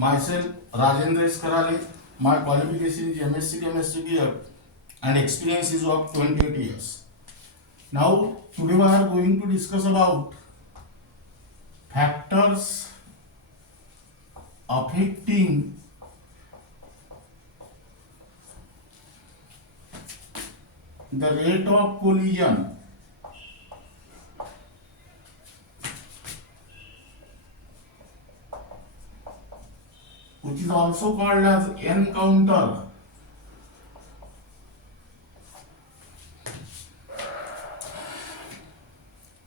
Myself, Rajendra S. Karale. My qualification is MSc Chemistry here and experience is of 28 years. Now, today we are going to discuss about factors affecting the rate of collision which is also called as encounter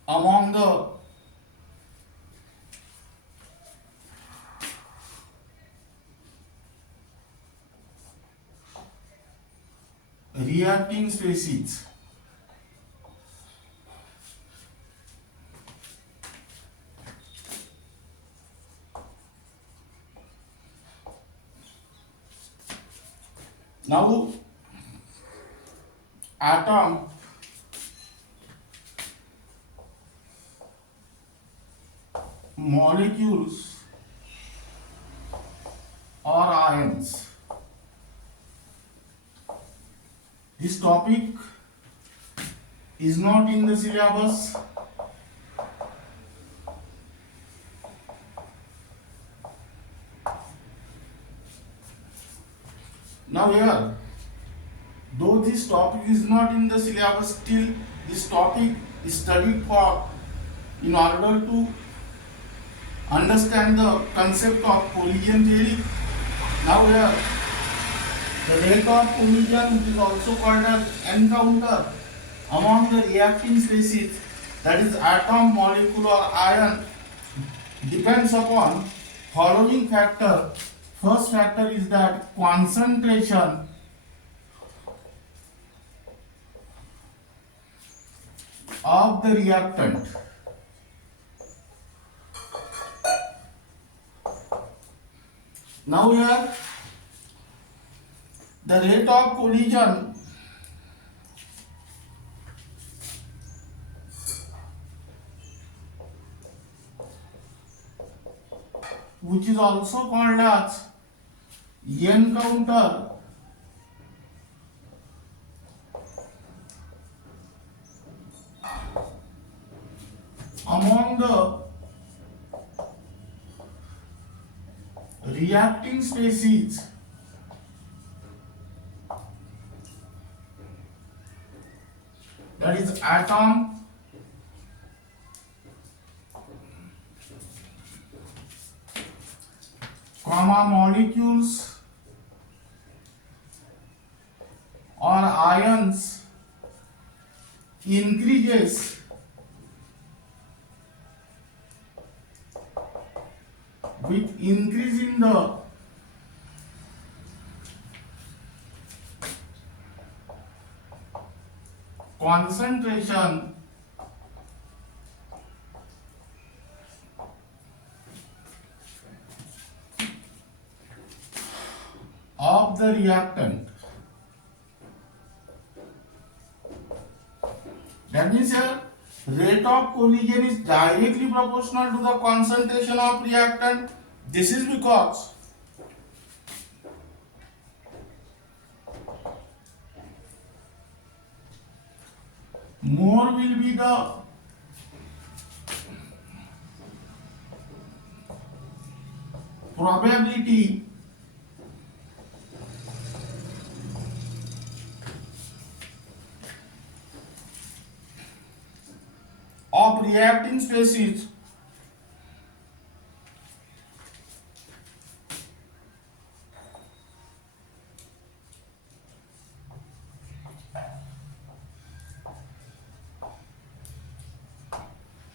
among the reacting species. Now, atom molecules or ions. This topic is not in the syllabus. Now here, though this topic is not in the syllabus, still this topic is studied for in order to understand the concept of collision theory. Now here, the rate of collision, which is also called as encounter among the reacting species, that is atom, molecule or ion, depends upon following factor. First factor is that concentration of the reactant. Now here, the rate of collision which is also called as encounter among the reacting species that is atom, molecules or ions increases with increase in the concentration of the reactant. That means here rate of collision is directly proportional to the concentration of reactant. This is because more will be the probability of reacting species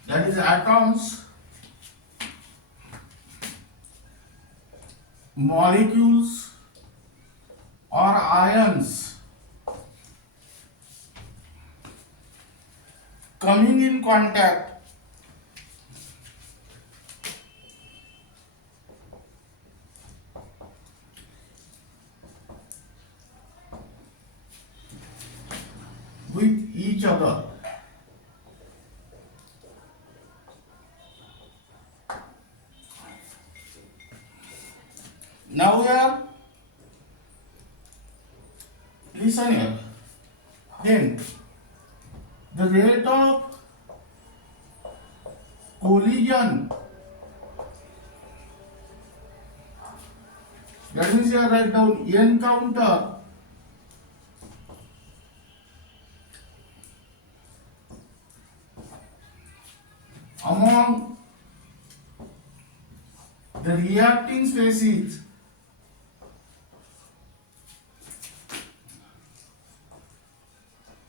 that is atoms, molecules or ions coming in contact with each other. Now here, listen here. Then the rate of collision, that means here write down encounter among the reacting species,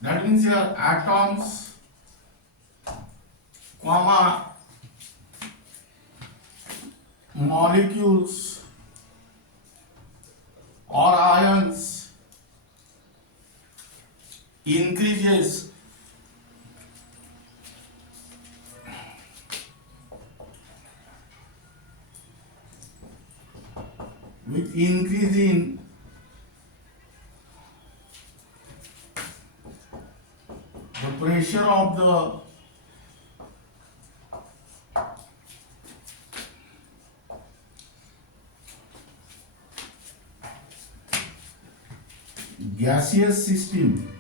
that means here atoms, comma, molecules or ions increases with increase in the pressure of the gaseous system.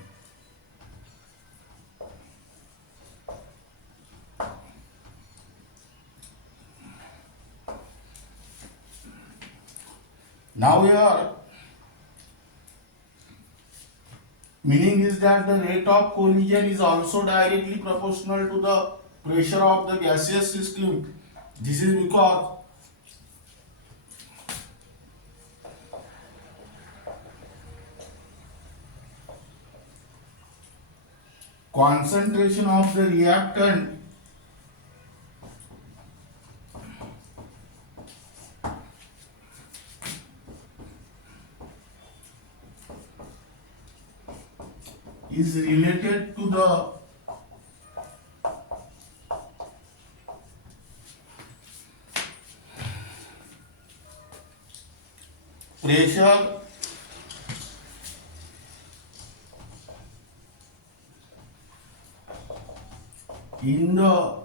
Now here meaning is that the rate of collision is also directly proportional to the pressure of the gaseous system. This is because concentration of the reactant is related to the pressure in the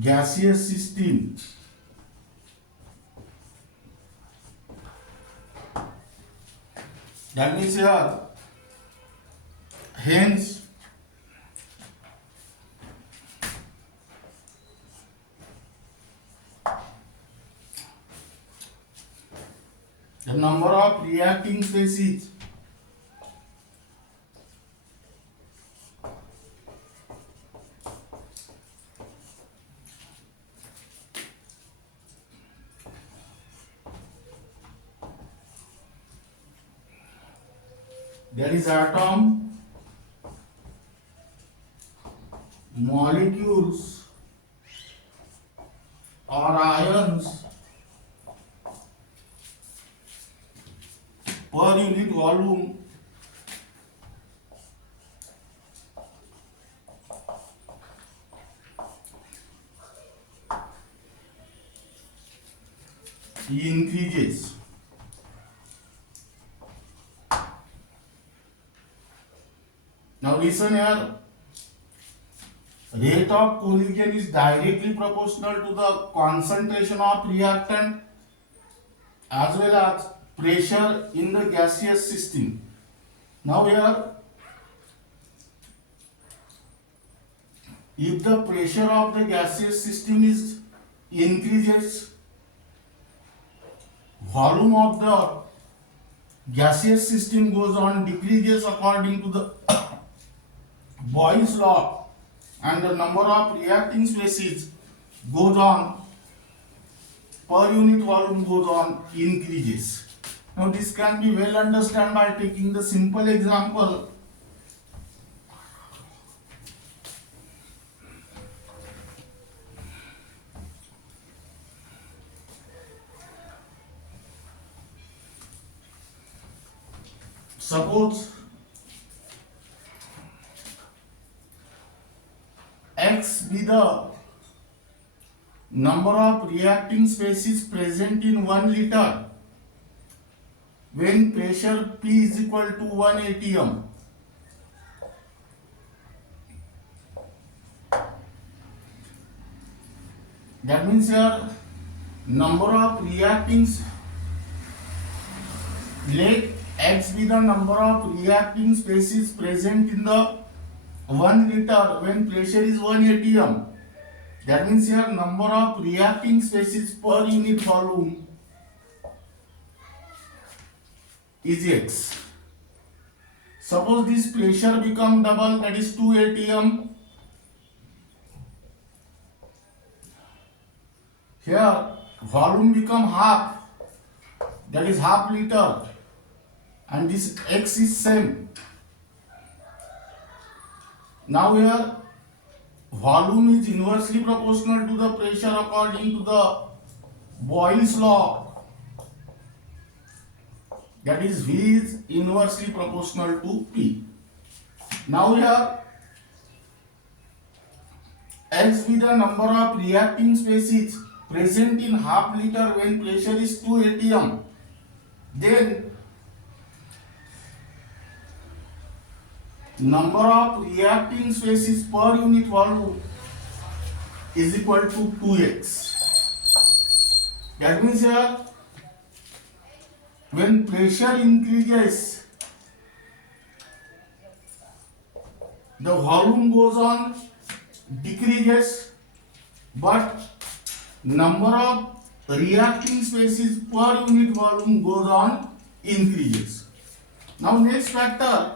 gaseous system. That means here, hence the number of reacting species there is atom, molecules or ions per unit volume increases. Now listen here, rate of collision is directly proportional to the concentration of reactant as well as pressure in the gaseous system. Now here, if the pressure of the gaseous system is increases, volume of the gaseous system goes on decreases according to the Boyle's law, and the number of reacting species goes on, per unit volume goes on increases. Now this can be well understood by taking the simple example. Suppose X be the number of reacting species present in 1 liter when pressure P is equal to 1 atm. That means here number of reacting, let X be the number of reacting species present in the 1 liter when pressure is 1 atm. That means here number of reacting species per unit volume is X. Suppose this pressure become double, that is 2 atm. Here volume become half, that is half liter, and this X is same. Now here volume is inversely proportional to the pressure according to the Boyle's law, that is V is inversely proportional to P. Now here X be the number of reacting species present in half liter when pressure is 2 atm. Then number of reacting species per unit volume is equal to 2x. That means here when pressure increases, the volume goes on decreases, but number of reacting species per unit volume goes on increases. Now next factor,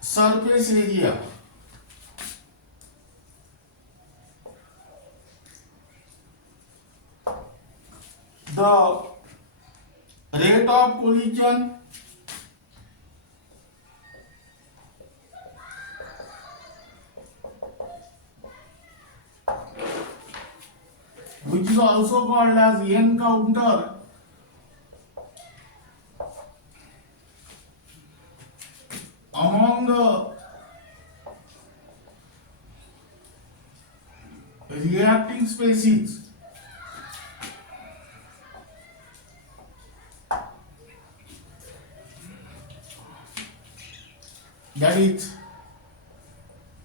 surface area. The rate of collision which is also called as encounter among the reacting species that is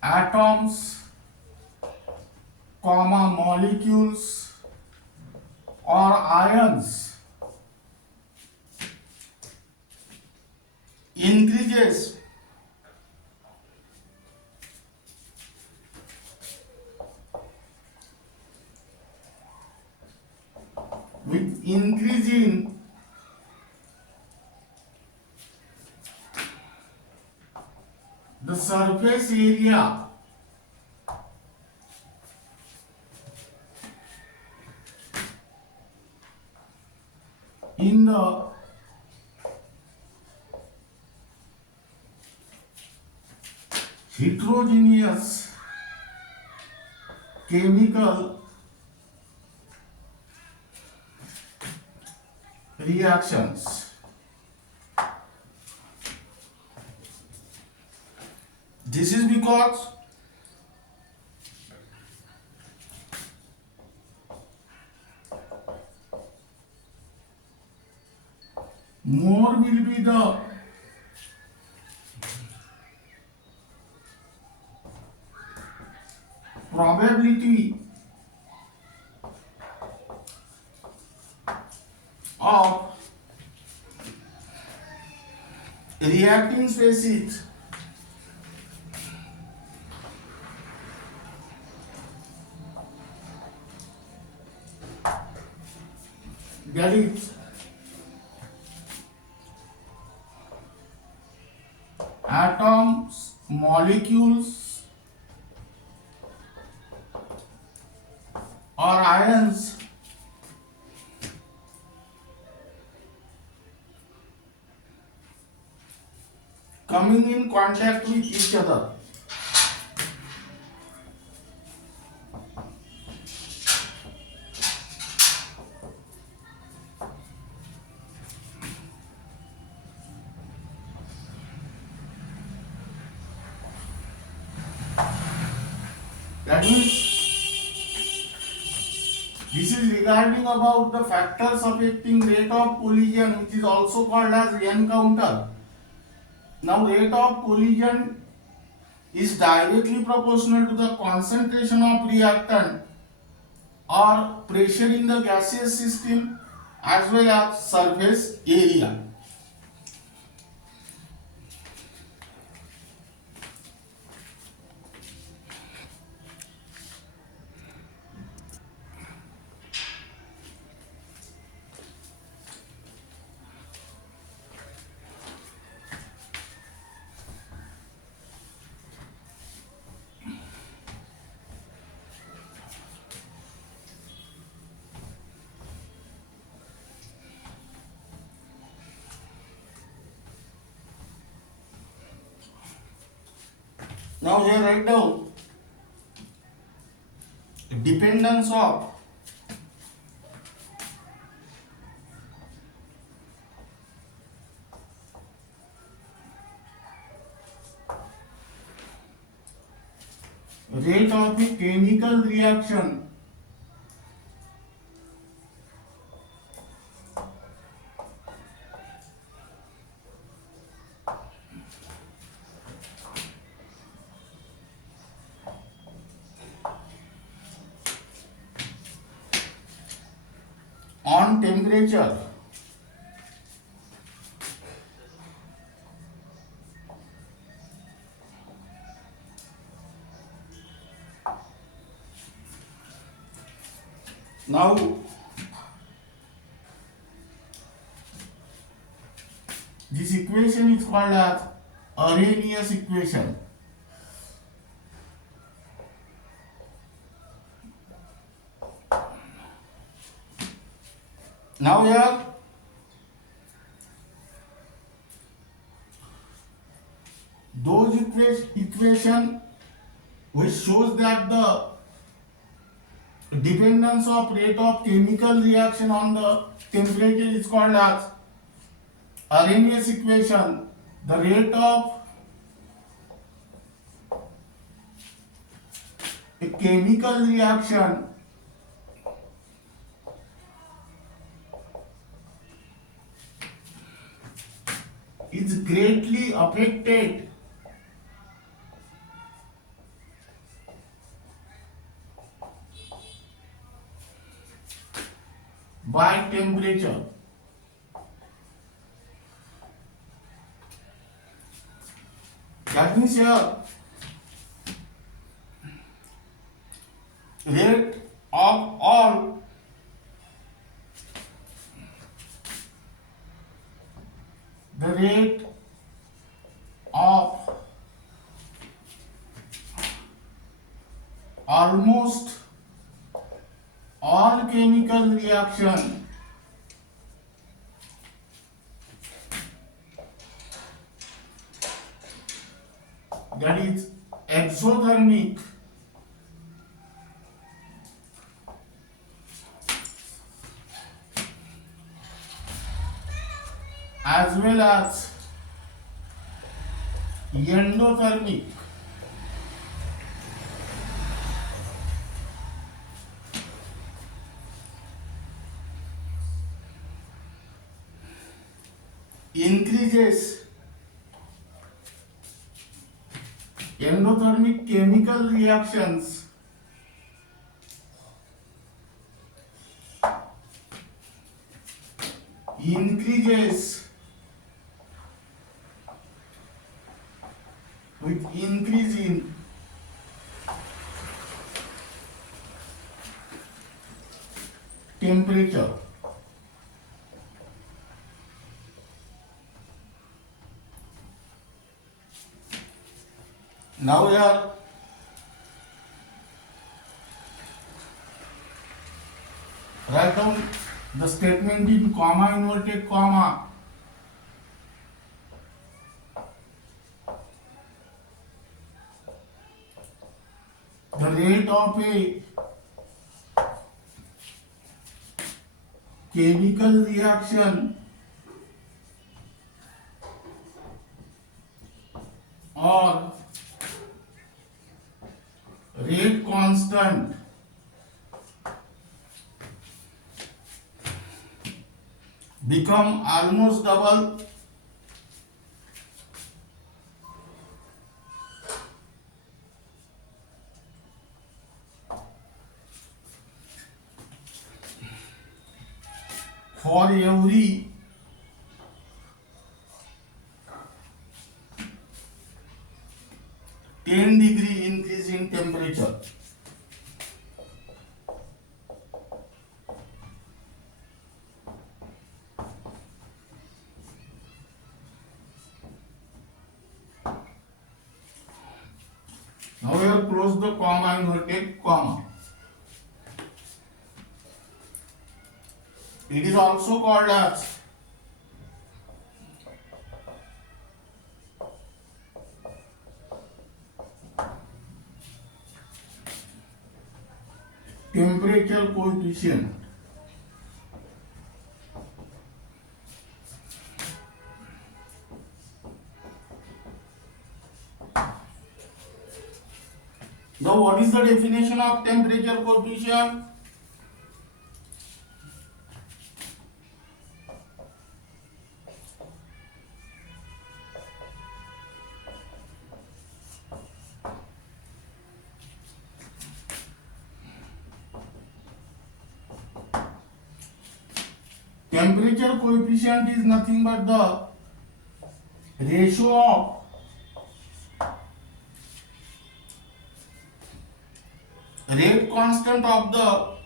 atoms, molecules or ions increases with increase in the surface area in the heterogeneous chemical reactions. This is because more will be the probability of reacting species that is atoms, molecules or ions coming in contact with each other. That means This is regarding about the factors affecting rate of collision, which is also called as encounter. Now, rate of collision is directly proportional to the concentration of reactant or pressure in the gaseous system as well as surface area. Now here write down dependence of rate of a chemical reaction on temperature. Now this equation is called as Arrhenius equation. Now here those equation which shows that the dependence of rate of chemical reaction on the temperature is called as Arrhenius equation. The rate of a chemical reaction is greatly affected by temperature. That means here rate of all the rate of almost all chemical reaction that is exothermic as well as endothermic increases endothermic chemical reactions increases with increase in temperature. Now here write down the statement in comma, inverted comma. The rate of a chemical reaction or rate constant become almost double for every 10-degree increase in temperature. Now we have closed the comma and we will take comma. It is also called as temperature coefficient. Now what is the definition of temperature coefficient? Temperature coefficient is nothing but the ratio of rate constant of the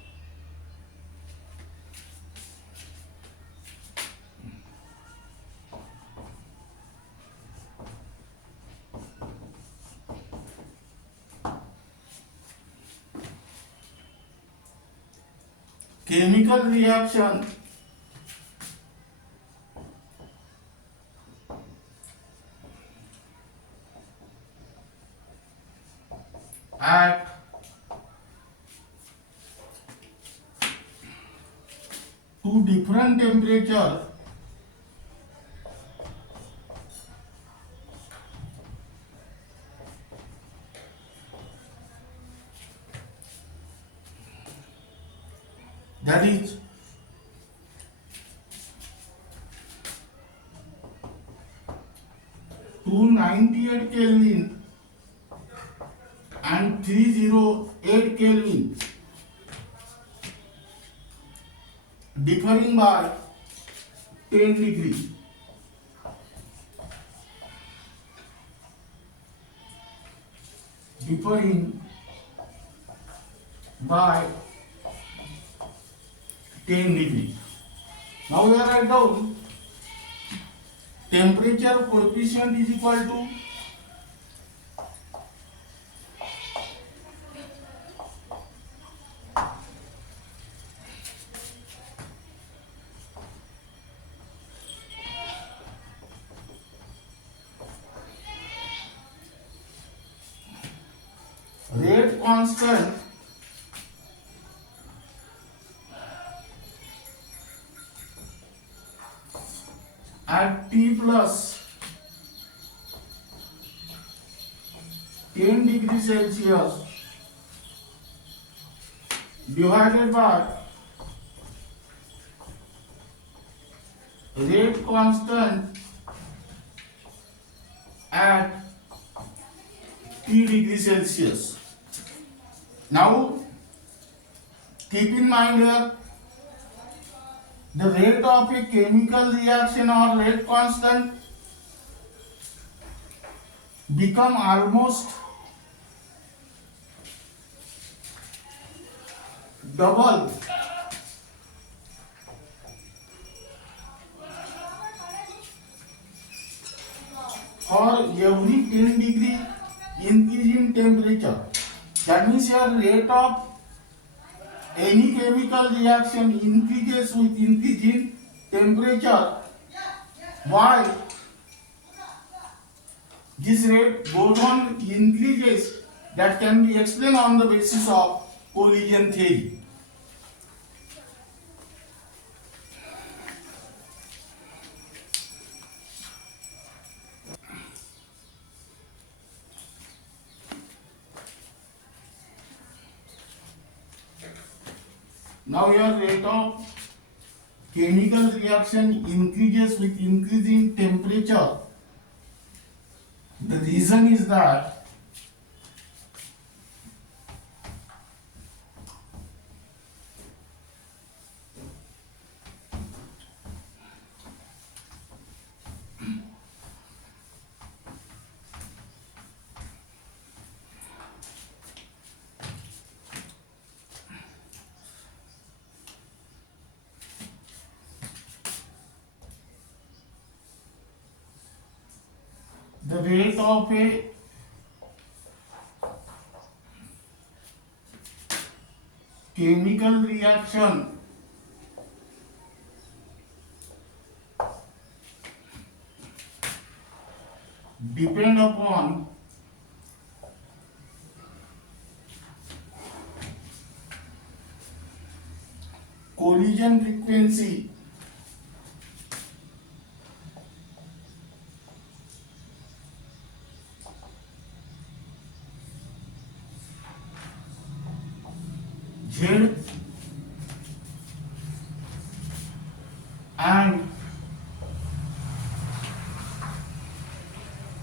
chemical reaction at two different temperatures that is 298 Kelvin and 308 Kelvin, differing by 10 degree. Differing by 10 degree. Now we are write down temperature coefficient is equal to rate constant at T plus 10 degrees Celsius divided by rate constant at T degrees Celsius. Now keep in mind here the rate of a chemical reaction or rate constant become almost double for every 10 degree increase in temperature. That means your rate of any chemical reaction increases with increase in temperature. Why this rate goes on increases, that can be explained on the basis of collision theory. Now your rate of chemical reaction increases with increasing temperature. The reason is that the rate of a chemical reaction depend upon collision frequency Z and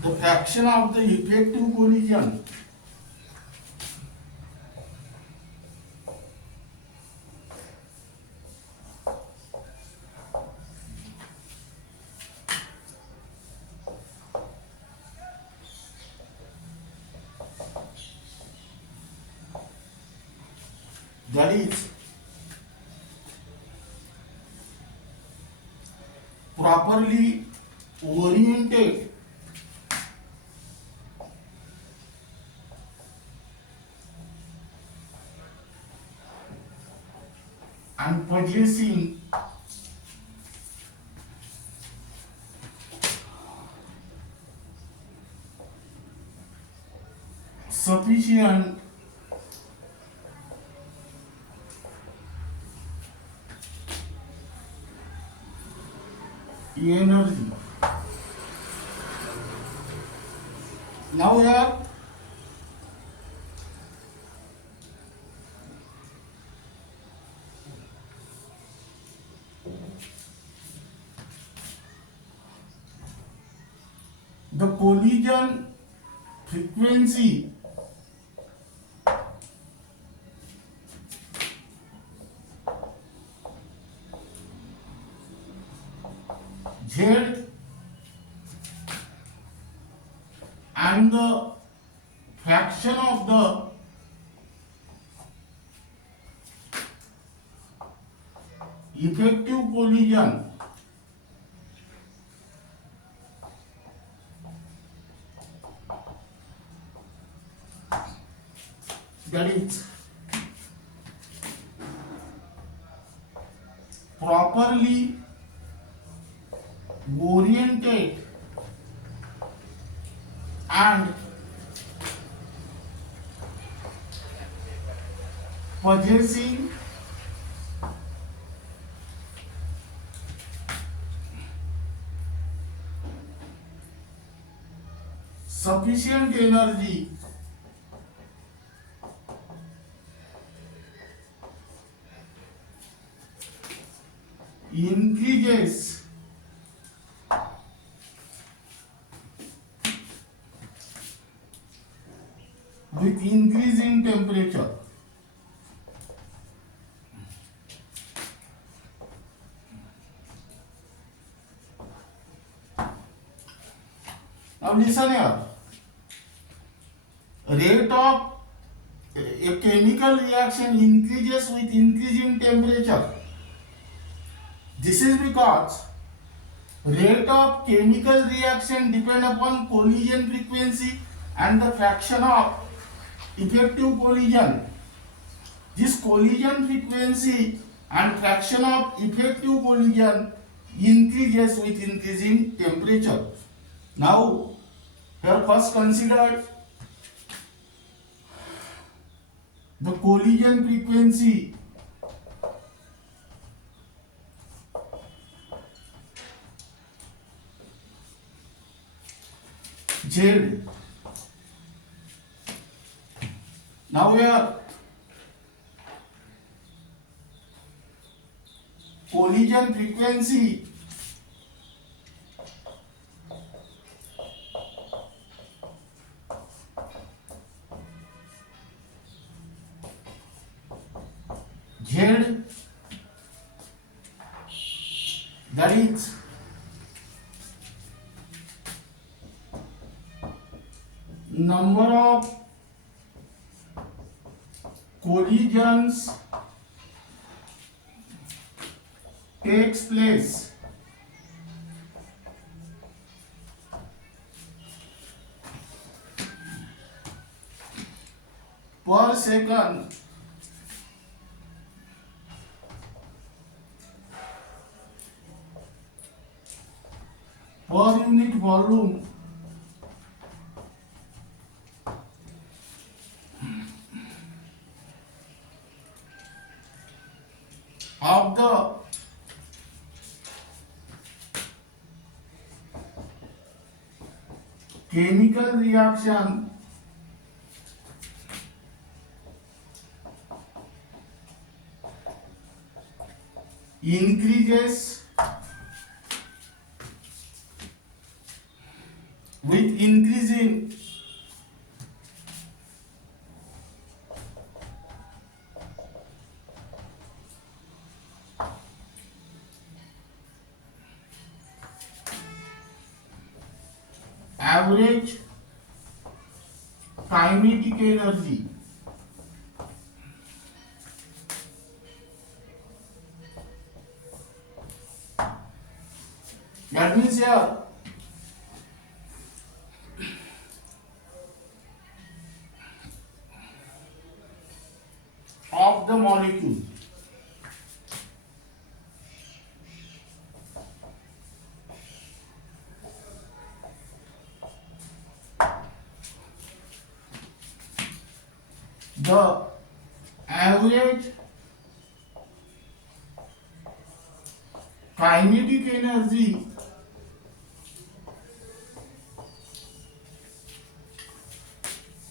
the fraction of the effective collision that is properly oriented and possessing sufficient energy. Now here the collision frequency Z and the fraction of the effective collision that is properly oriented and possessing sufficient energy increases with increasing temperature. Now listen here. Rate of a chemical reaction increases with increasing temperature. This is because rate of chemical reaction depend upon collision frequency and the fraction of effective collision. This collision frequency and fraction of effective collision increases with increasing temperature. Now, here first consider the collision frequency Z. Now here collision frequency Z, that is number of collisions takes place per second per unit volume of the chemical reaction increases with increasing average kinetic energy. That means here of the molecule, the average kinetic energy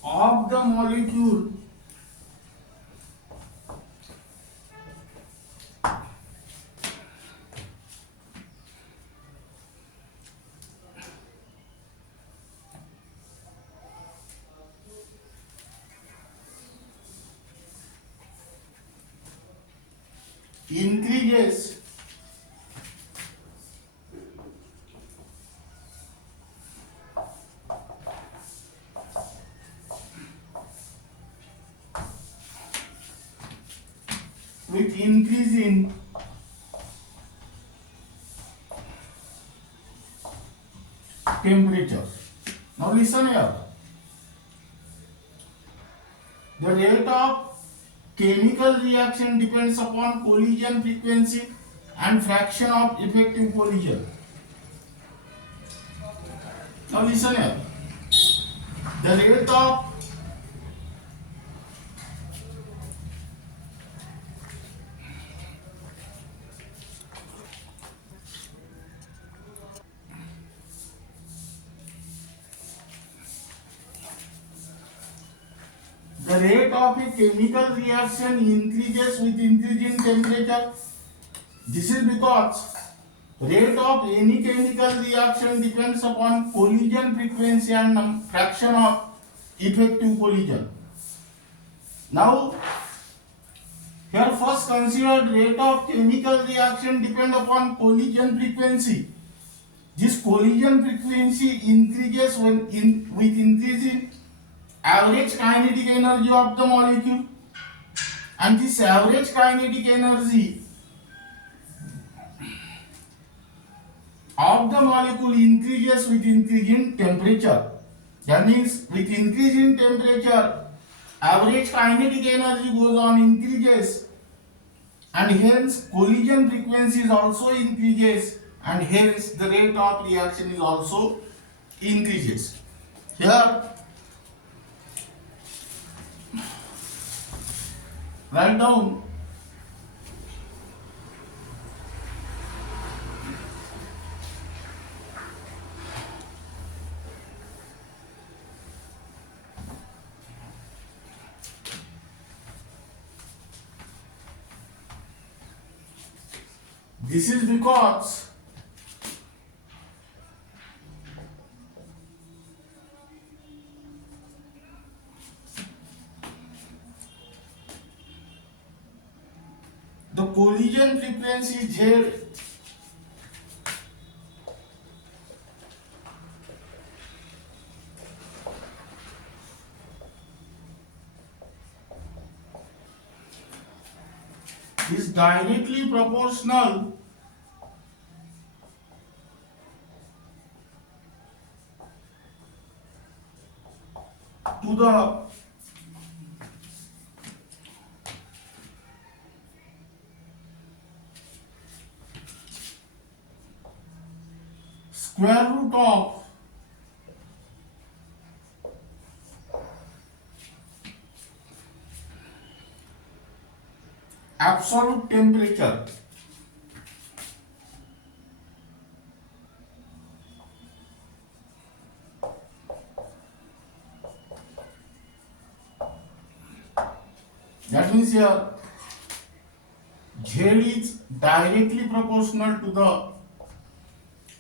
of the molecule increases with increasing temperature. Now listen here. The rate of chemical reaction depends upon collision frequency and fraction of effective collision. Now listen here. The rate of a chemical reaction increases with increasing temperature. This is because rate of any chemical reaction depends upon collision frequency and fraction of effective collision. Now, here first consider rate of chemical reaction depend upon collision frequency. This collision frequency increases with increasing average kinetic energy of the molecule, and this average kinetic energy of the molecule increases with increasing temperature. That means with increasing temperature, average kinetic energy goes on increases, and hence collision frequency is also increases, and hence the rate of reaction is also increases. Here write down This is because the collision frequency Z is directly proportional to the square root of absolute temperature. That means here Z is directly proportional to the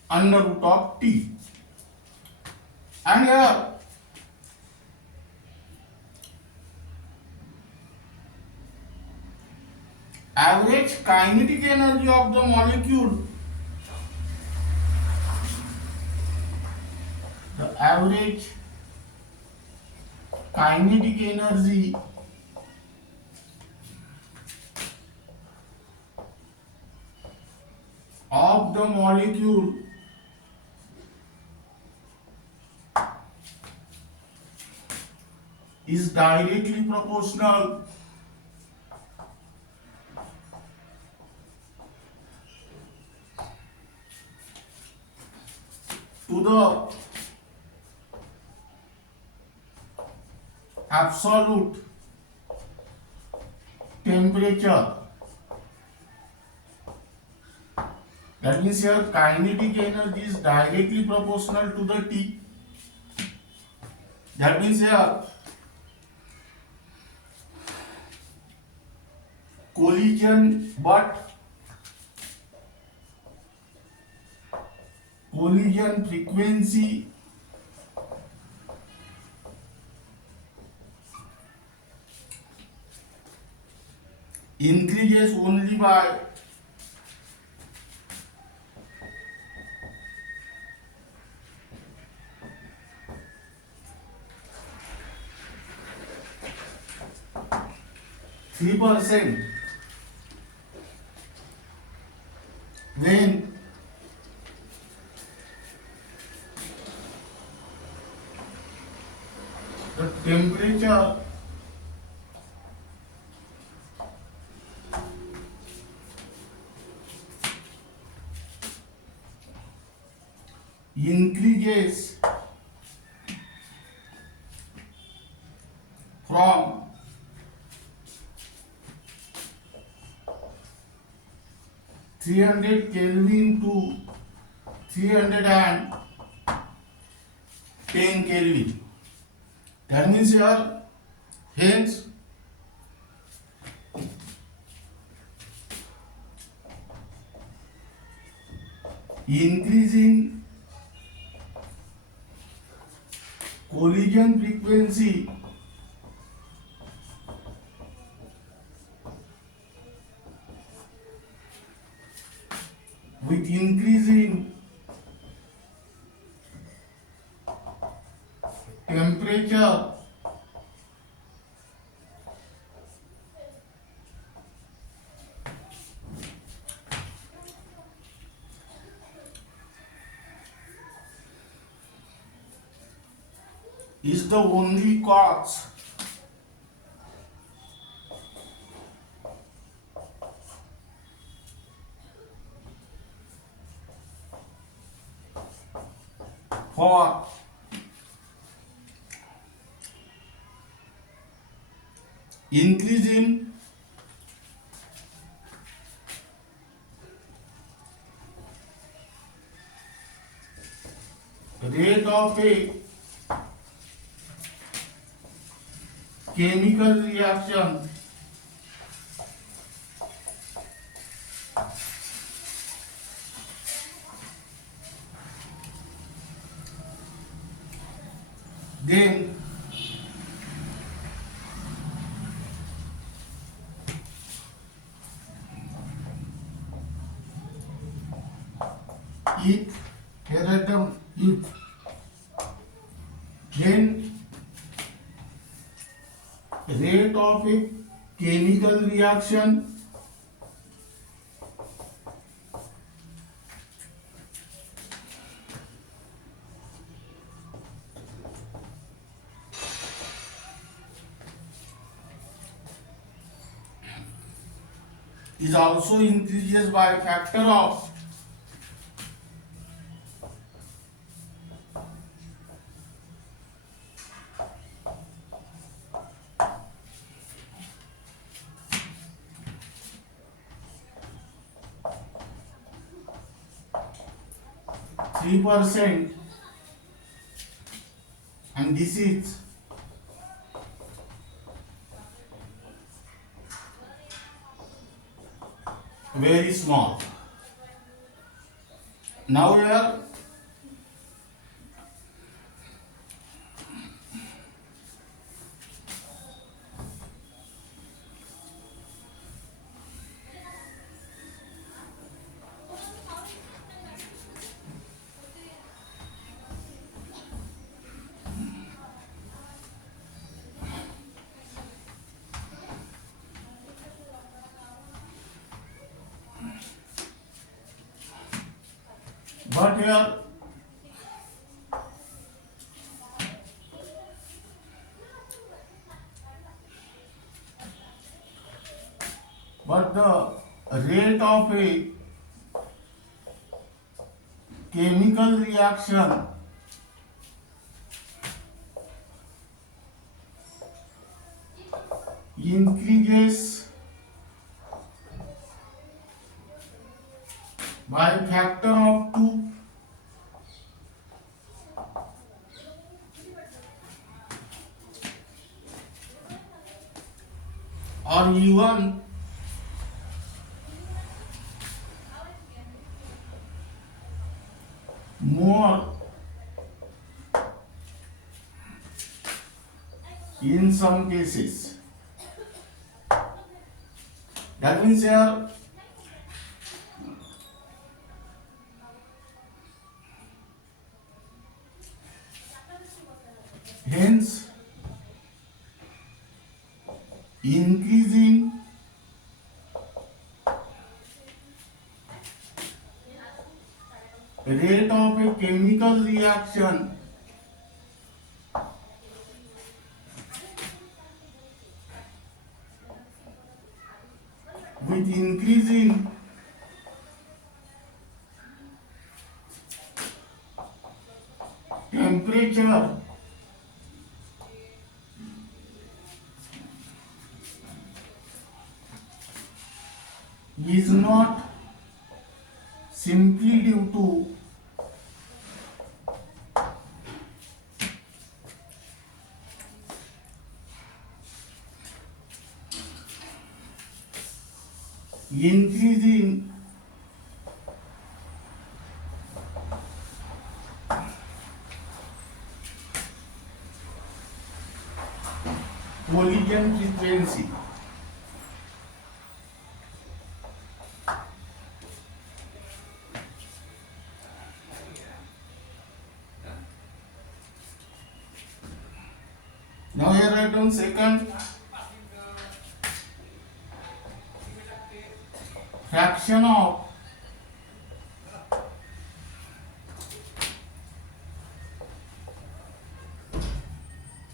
under root of T. And here average kinetic energy of the molecule, the average kinetic energy of the molecule is directly proportional to the absolute temperature. That means here kinetic energy is directly proportional to the T. That means here collision frequency increases only by 3% when the temperature increases from 300 Kelvin to 310 Kelvin. That means here, hence, increasing collision frequency with increasing temperature is the only cause for increasing rate of a chemical reaction if, here are the if, then rate of a chemical reaction is also increases by a factor of 3%, and this is very small. Now here but here but the rate of a chemical reaction increases by a factor of 2 or even more in some cases. That means here hence increasing rate of a chemical reaction with increasing temperature is not simply due to increasing collision frequency. Now here write down second fraction of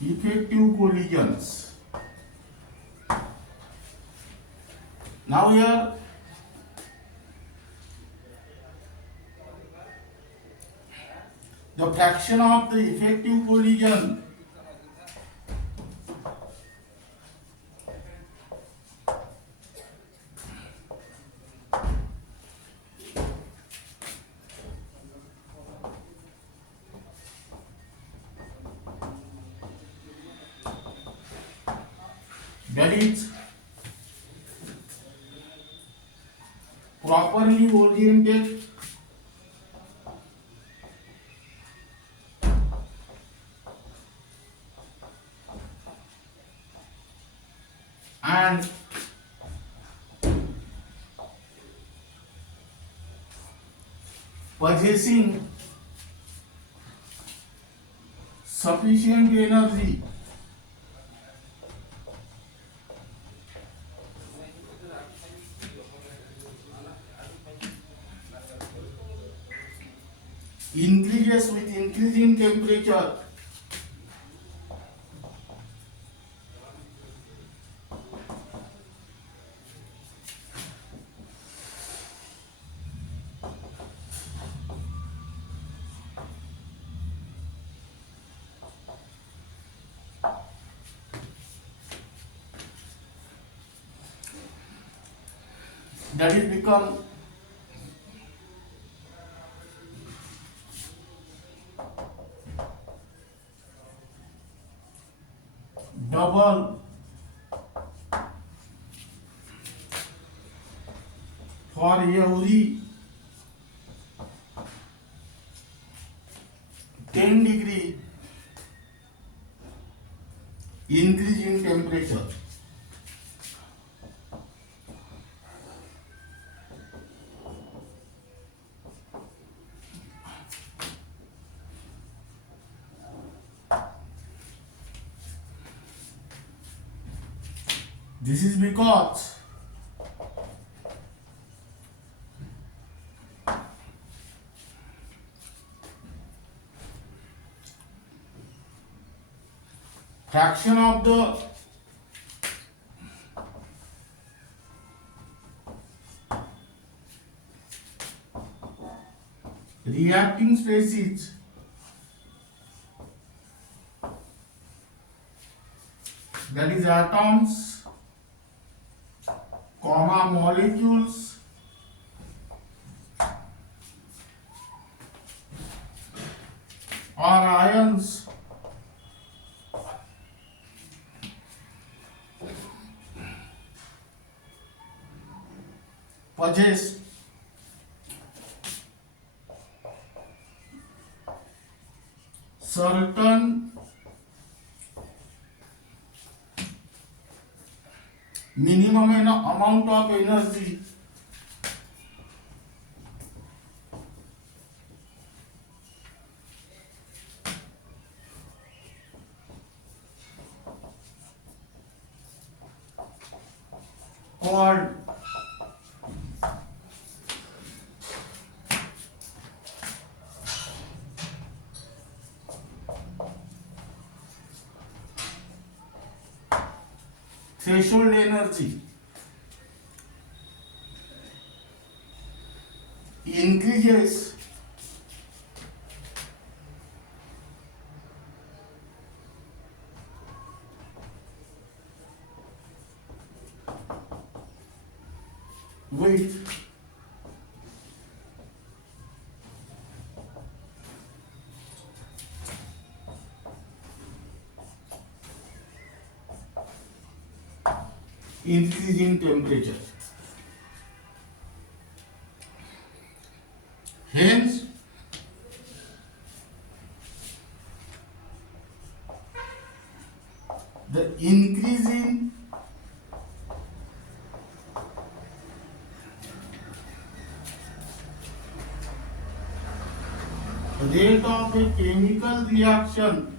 effective collisions. Now here the fraction of the effective collision that is properly oriented and possessing sufficient energy increases with increasing temperature that is become double for every 10-degree increase in temperature. This is because fraction of the reacting species that is atoms, comma molecules or ions possess certain minimum amount of energy called threshold energy increases with increase in temperature. Hence, the increase in rate of a chemical reaction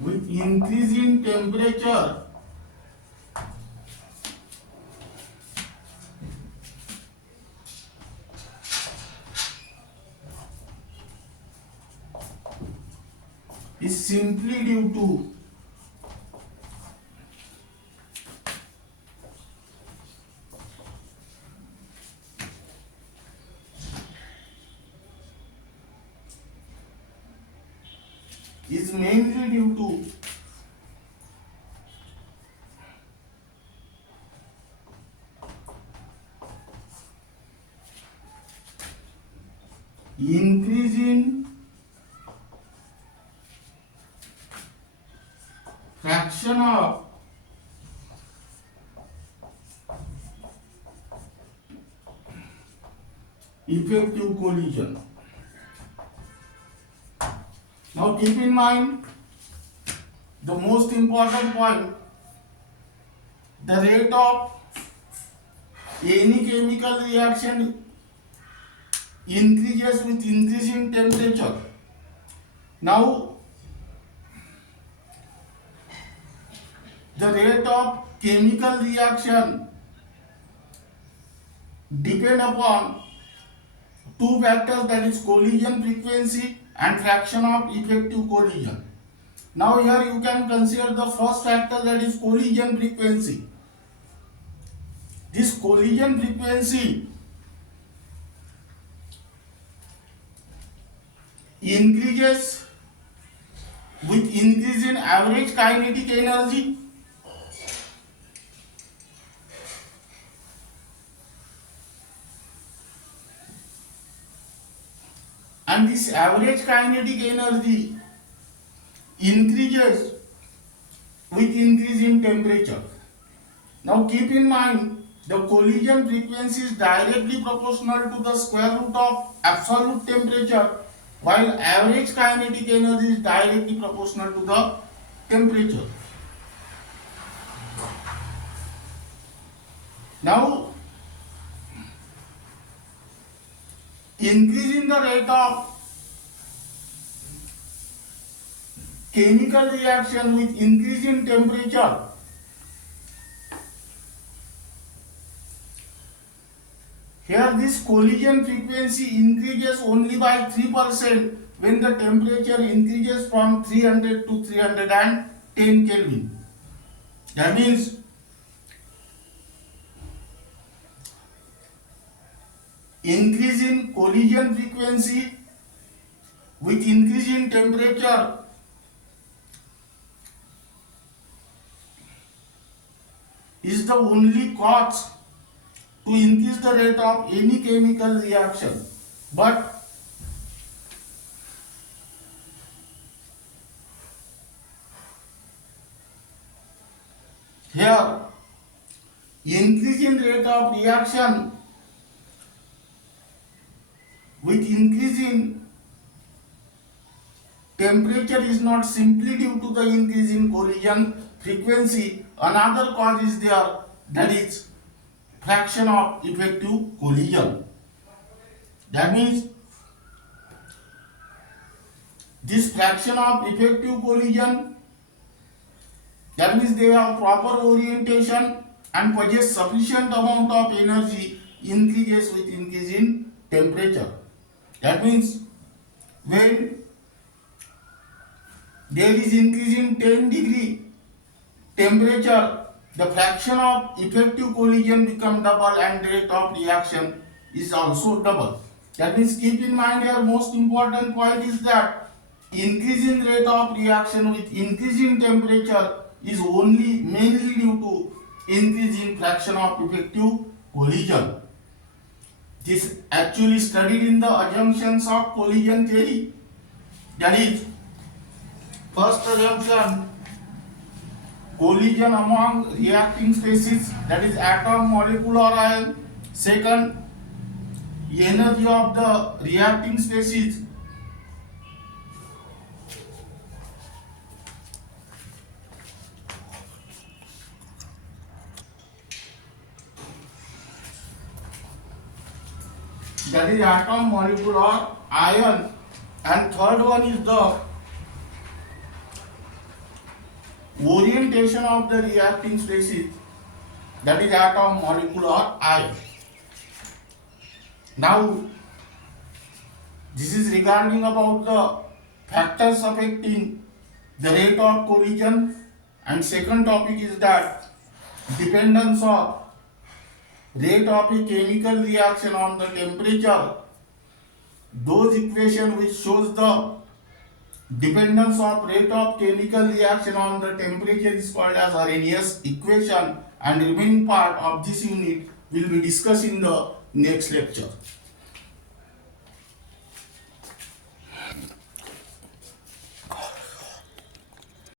with increase in temperature is simply due to is mainly due to increase in fraction of effective collision. Now keep in mind the most important point the rate of any chemical reaction increases with increasing temperature. Now, the rate of chemical reaction depend upon two factors, that is collision frequency and fraction of effective collision. Now here you can consider the first factor, that is collision frequency. This collision frequency increases with increase in average kinetic energy, and this average kinetic energy increases with increase in temperature. Now keep in mind, the collision frequency is directly proportional to the square root of absolute temperature, while average kinetic energy is directly proportional to the temperature. Now, increasing the rate of chemical reaction with increase in temperature here, this collision frequency increases only by 3% when the temperature increases from 300 to 310 Kelvin. That means increase in collision frequency with increase in temperature is the only cause to increase the rate of any chemical reaction. But here, increase in rate of reaction with increase in temperature is not simply due to the increase in collision frequency. Another cause is there, that is fraction of effective collision. That means this fraction of effective collision, that means they have proper orientation and possess sufficient amount of energy, increases with increase in temperature. That means when there is increase in 10 degree temperature, the fraction of effective collision become double and rate of reaction is also double. That means keep in mind here, most important point is that increase in rate of reaction with increase in temperature is only mainly due to increase in fraction of effective collision. This actually studied in the assumptions of collision theory. That is, first assumption, collision among reacting species, that is atom, molecule or ion. Second, energy of the reacting species. That is atom, molecule or ion. And third one is the orientation of the reacting species, that is atom, molecule or ion. Now, this is regarding about the factors affecting the rate of collision, and second topic is that dependence of rate of a chemical reaction on the temperature. Those equation which shows the dependence of rate of chemical reaction on the temperature is called as Arrhenius equation, and remaining part of this unit will be discussed in the next lecture.